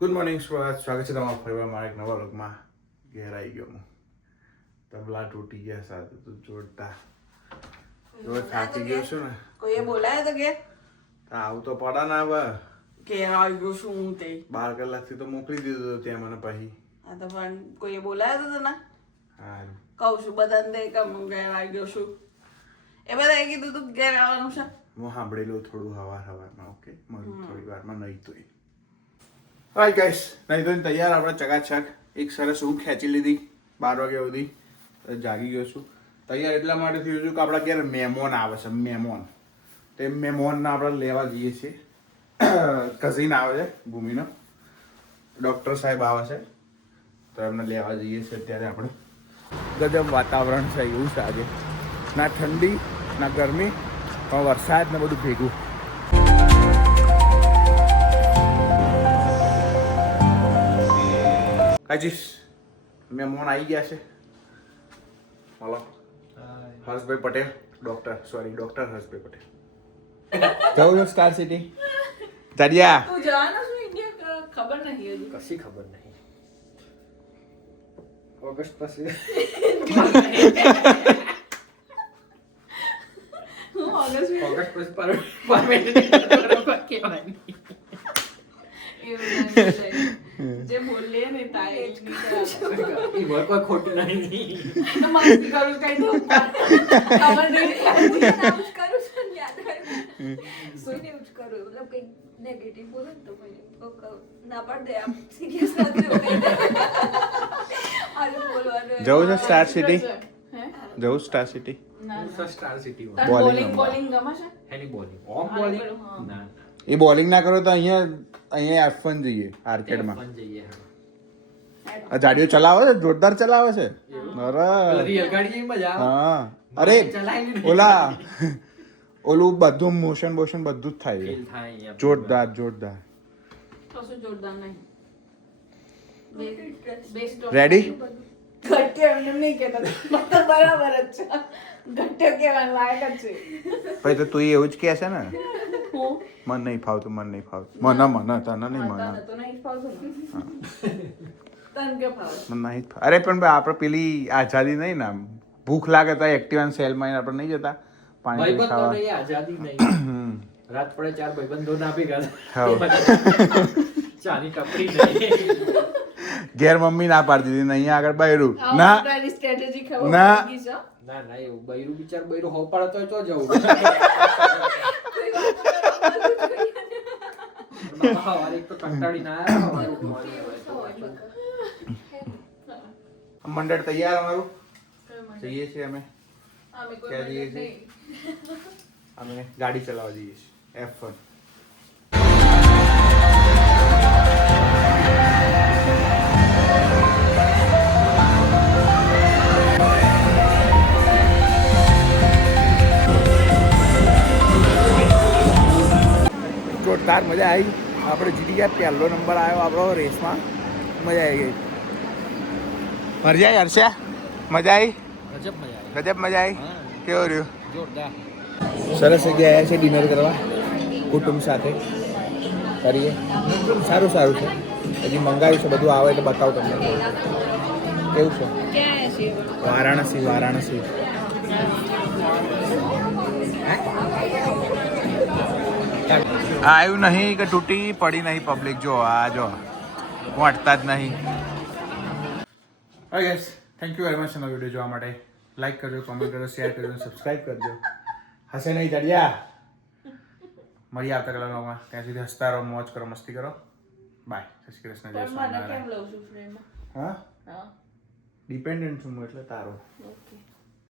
Good morning સ્વાગત છે તમારું ફરીવાર મારા એક નવા વ્લોગમાં. ઘેર આવી ગયો હું. તબલા તૂટી ગયા સાથે તો જોડતા જો થાકી ગયો છું ને. કોઈએ બોલાય તો કે આવું તો પડા ના હવે. કે આવી ગયો શું હું તે 12 કલાકથી તો મોકલી દીધો ત્યાં મને પછી. આ તો પણ કોઈએ બોલાય તો તને સારું કહું છું બધાને દે કે હું ઘેર આવી ગયો છું. એ બધાએ કીધું તું ઘેર આવવાનું છે. હું સાંભળી લઉં થોડું હવારમાં. ઓકે મારું થોડી વારમાં નહીં તો હાય ગાઈસ, નહીં તો તૈયાર આપણે ચકાચક એક સરસ ઊંઘ ખેંચી લીધી 12 વાગ્યા સુધી. જાગી ગયો છું. તૈયાર એટલા માટે થયું છું કે આપણા ઘેર મહેમાન આવે છે. મહેમાન તે મહેમાનને આપણે લેવા જઈએ છીએ. કઝિન આવે છે ભૂમિનો, ડૉક્ટર સાહેબ આવે છે તો એમને લેવા જઈએ છીએ. અત્યારે આપણે ગજબ વાતાવરણ છે એવું છે આજે. ના ઠંડી ના ગરમી પણ વરસાદ ને બધું ભેગું. કાજીસ મહેમાન આવી ગયા છે. બોલો હર્ષભાઈ પટેલ, ડૉક્ટર હર્ષભાઈ પટેલ. જવું છું સ્ટાર સિટી. જાડિયા તું જવાનો છું ઇન્ડિયા? ખબર નહીં હજી. કશી ખબર નહીં. ઓગસ્ટ પછી હું ઓગસ્ટ પછી પરમેનન્ટ કહેવાય જે બોલે ને તાય જ નહીં એ કોઈ ખોટું નહીં. મસ્તી કરું કઈ તો ખબર નહીં કરું છું યાદ રાખું સુઈને એવું જ કરું મતલબ કઈ નેગેટિવ બોલે ને તો મને ના પડ દે આમ સિરિયસ નથી આનું બોલવાનું જવું છે સ્ટાર સિટી. હે જવું સ્ટાર સિટી. ના સ્ટાર સિટી તને Bowling બોલિંગ ગમે છે? એની બોલિંગ ઓમ હા, બોલિંગ હા. ના એ બોલિંગ ના કરો તો અહીંયા F1 જઈએ આર્કેડમાં. પણ જઈએ આ ગાડીઓ ચલાવે છે, જોરદાર ચલાવે છે. અરે રિયલ ગાડી મજા આવે. હા, અરે ચલાવી લીધી. ઓલા ઓલું બધું મોશન બધું જ થાય ફીલ છે. થાય અહીંયા. જોરદાર. કશું જોરદાર નહીં. Best ready? ઘટ્ટ એમને નહીં કહેતા મતલબ બરાબર જ છે. ઘટ્ટ કહેવાનું લાયક જ છે. પછી તો તું એવું જ કહે છે ને, હું મન નહીં ફાવતું મને તને નહીં મને તને તો નહીં જ ફાવતું ને. તને કે ફાવે? મને નહીં જ અરે પણ આપણે પેલી આઝાદી નહીં ને આમ ભૂખ લાગે તો એક્ટિવાન સેલમાં આપણે નહીં જતા પાણી ભાઈબંધો ખાવા. નહીં, આઝાદી નહીં. રાત પડે 4 ભાઈબંધો ના ભેગા હા. ચાની ટપરી નહીં. ઘેર મમ્મી ના પાડતી હતી ને અહીંયા આગળ બૈરું આવું ના તારી strategy ખબર ના. પડી ગઈ છે? ના એવું બૈરું બિચાર બૈરું હોવ પડે તો જવું. સવારે એક તો કંટાળી ના આવ્યા. મંડળ તૈયાર અમારું. જઈએ છીએ અમે અમે કોઈ ક્યાં જઈએ મતલબ છીએ? નહીં. અમે ગાડી ચલાવવા જઈએ છીએ F1. જોરદાર મજા આવી. આપણે જીતી ગયા. પહેલો નંબર આવ્યો આપણો રેસમાં. મજા આવી ગઈ. મરજા હર્ષા મજા આવી. ગજબ મજા આવે. ગજબ મજા આવી. હા. કેવો રહ્યો? જોરદાર. સરસ જગ્યાએ આવ્યા છે ડિનર કરવા કુટુંબ સાથે. કરીએ સારું છે. હજી મંગાવ્યું છે, બધું આવે એટલે બતાવું તમને કેવું છે. ક્યાં છે? વારાણસી. આવ્યું નહીં કે તૂટી પડી નહીં પબ્લિક. જો આ જો વાંટતા જ નહીં. Okay guys, thank you very much અમારો વિડીયો જોવા માટે. લાઈક કરજો, કોમેન્ટ કરજો, શેર કરજો, સબસ્ક્રાઇબ કરજો. હશે નહીં જડિયા. મળીએ આવતા કલાકમાં. ત્યાં સુધી હસતા રહો, મોજ કરો, મસ્તી કરો. બાય. જય શ્રી કૃષ્ણ, જય પણ મને સ્વામિનારાયણ. કેમ લઉં છું ફ્રેમમાં? હા, હા ડિપેન્ડન્ટ છું હું એટલે તારો. ઓકે.